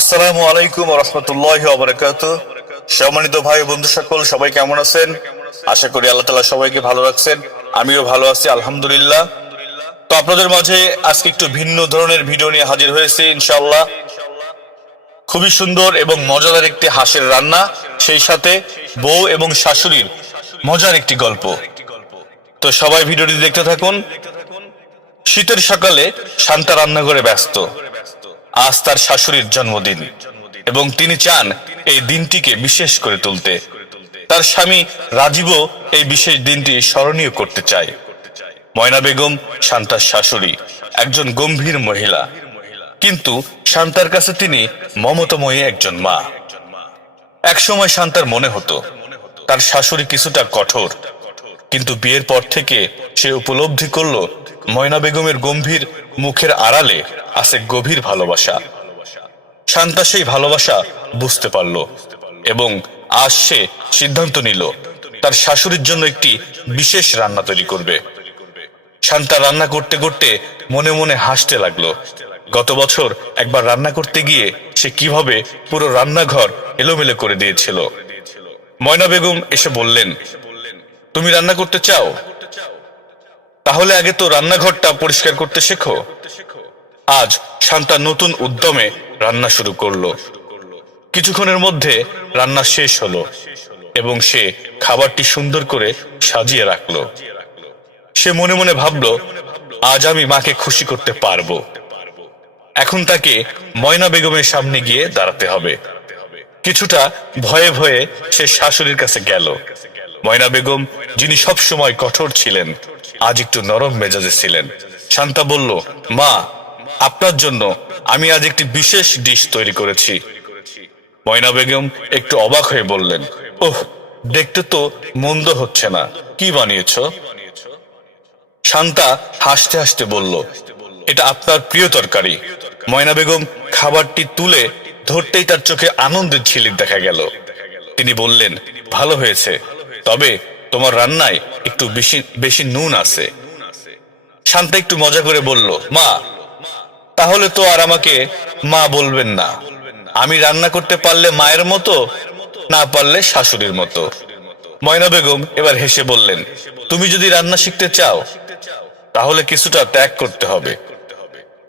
আসসালামু আলাইকুম রহমতুল্লাহ অবরাকাত সম্মানিত ভাই বন্ধু সকল, সবাই কেমন আছেন? আশা করি আল্লাহ তালা সবাইকে ভালো রাখছেন। আমিও ভালো আছি, আলহামদুলিল্লাহ। তো আপনাদের মাঝে আজকে একটু ভিন্ন ধরনের ভিডিও নিয়ে হাজির হয়েছে, ইনশাআল্লাহ। খুবই সুন্দর এবং মজাদার একটি হাঁসের রান্না, সেই সাথে বউ এবং শাশুড়ির মজার একটি গল্প। তো সবাই ভিডিওটি দেখতে থাকুন। শীতের সকালে শান্তা রান্নাঘরে ব্যস্ত। আজ তার শাশুড়ির জন্মদিন। এবং তিনি চান এই দিনটিকে বিশেষ করে তুলতে। তার স্বামী রাজীবও এই বিশেষ দিনটি স্মরণীয় করতে চায়। ময়না বেগম, শান্তার শাশুড়ি, একজন গম্ভীর মহিলা। কিন্তু শান্তার কাছে তিনি মমতাময়ী একজন মা। একসময় শান্তার মনে হতো, তার শাশুড়ি কিছুটা কঠোর। কিন্তু বিয়ের পর থেকে সে উপলব্ধি করল, ময়না বেগমের গম্ভীর মুখের আড়ালে আছে গভীর ভালোবাসা। শান্তা সেই ভালোবাসা বুঝতে পারল এবং আজ সে সিদ্ধান্ত নিল, তার শাশুড়ির জন্য একটি বিশেষ রান্না তৈরি করবে। শান্তা রান্না করতে করতে মনে মনে হাসতে লাগল, গত বছর একবার রান্না করতে গিয়ে সে কীভাবে পুরো রান্নাঘর এলোমেলো করে দিয়েছিল। ময়না বেগম এসে বললেন, তুমি রান্না করতে চাও? তাহলে আগে তো রান্নাঘরটা পরিষ্কার করতে শেখো। আজ শান্তা নতুন উদ্যমে রান্না শুরু করল। কিছুক্ষণের মধ্যে রান্না শেষ হলো এবং সে খাবারটি সুন্দর করে সাজিয়ে রাখল। সে মনে মনে ভাবলো, আজ আমি মাকে খুশি করতে পারব। এখন তাকে ময়না বেগমের সামনে গিয়ে দাঁড়াতে হবে। কিছুটা ভয়ে ভয়ে সে শাশুড়ির কাছে গেল। ময়না বেগম, যিনি সব সময় কঠোর ছিলেন আজ একটু নরম মেজাজে ছিলেন। শান্তা বলল, মা, আপনার জন্য আমি আজ একটি বিশেষ ডিশ তৈরি করেছি। ময়না বেগম একটু অবাক হয়ে বললেন, ওহ, দেখতে তো মন্দ হচ্ছে না। কি বানিয়েছো? শান্তা হাসতে হাসতে বলল, এটা আপনার প্রিয় তরকারি। ময়না বেগম খাবারটি তুলে ধরতেই তার চোখে আনন্দের ঝিলিক দেখা গেল। তিনি বললেন, ভালো হয়েছে। তবে তোমার রান্নায় একটু বেশি বেশি নুন আছে। শান্তা একটু মজা করে বলল, মা, তাহলে তো আর আমাকে মা বলবেন না। আমি রান্না করতে পারলে মায়ের মতো, না পারলে শাশুড়ির মতো। ময়না বেগম এবার হেসে বললেন, তুমি যদি রান্না শিখতে চাও, তাহলে কিছুটা ত্যাগ করতে হবে।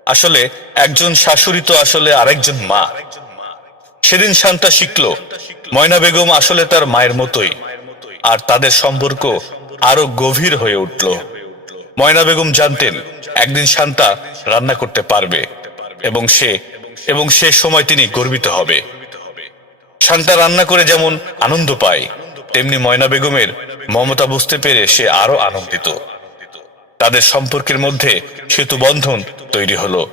আসলে একজন শাশুড়ি তো আসলে আরেকজন মা। সেদিন শান্তা শিখল, ময়না বেগম আসলে তার মায়ের মতোই। আর তাদের সম্পর্ক আরও গভীর হয়ে উঠল। ময়না বেগম জানতেন একদিন শান্তা রান্না করতে পারবে এবং সে এবং সে সময় তিনি গর্বিত হবে। শান্তা রান্না করে যেমন আনন্দ পায়, তেমনি ময়না বেগমের মমতা বুঝতে পেরে সে আরও আনন্দিত। তাদের সম্পর্কের মধ্যে সেতু বন্ধন তৈরি হলো,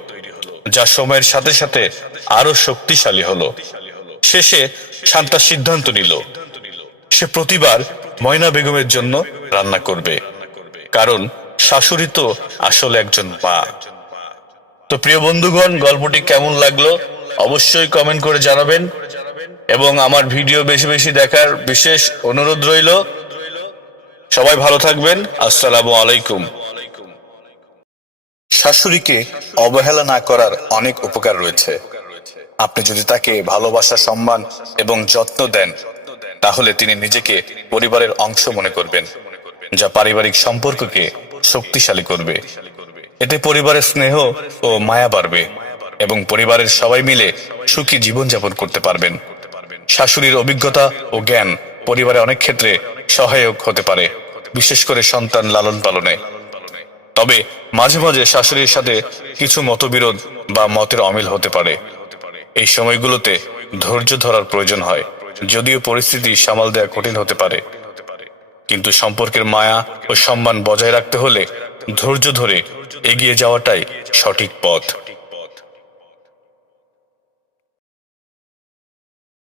যা সময়ের সাথে সাথে আরও শক্তিশালী হলো। শেষে শান্তা সিদ্ধান্ত নিল সে প্রতিবার ময়না বেগমের জন্য রান্না করবে। কারণ শাশুড়ি তো আসলে একজন মা। তো প্রিয় বন্ধুগণ, গল্পটি কেমন লাগল অবশ্যই কমেন্ট করে জানাবেন এবং আমার ভিডিও বেশি বেশি দেখার বিশেষ অনুরোধ রইল। সবাই ভালো থাকবেন। আসসালামু আলাইকুম। শাশুড়িকে অবহেলা না করার অনেক উপকার রয়েছে। আপনি যদি তাকে ভালোবাসা সম্মান এবং যত্ন দেন তাহলে তিনি নিজেকে পরিবারের অংশ মনে করবেন, যা পারিবারিক সম্পর্ককে শক্তিশালী করবে। এতে পরিবারের স্নেহ ও মায়া বাড়বে এবং পরিবারের সবাই মিলে সুখী জীবনযাপন করতে পারবেন। শাশুড়ির অভিজ্ঞতা ও জ্ঞান পরিবারে অনেক ক্ষেত্রে সহায়ক হতে পারে, বিশেষ করে সন্তান লালন পালনে। তবে মাঝে মাঝে শাশুড়ির সাথে কিছু মতবিরোধ বা মতের অমিল হতে পারে। এই সময়গুলোতে ধৈর্য ধরার প্রয়োজন হয়। যদিও পরিস্থিতি সামাল দেওয়া কঠিন হতে পারে। কিন্তু সম্পর্কের মায়া ও সম্মান বজায় রাখতে হলে ধৈর্য ধরে এগিয়ে যাওয়াটাই সঠিক পথ।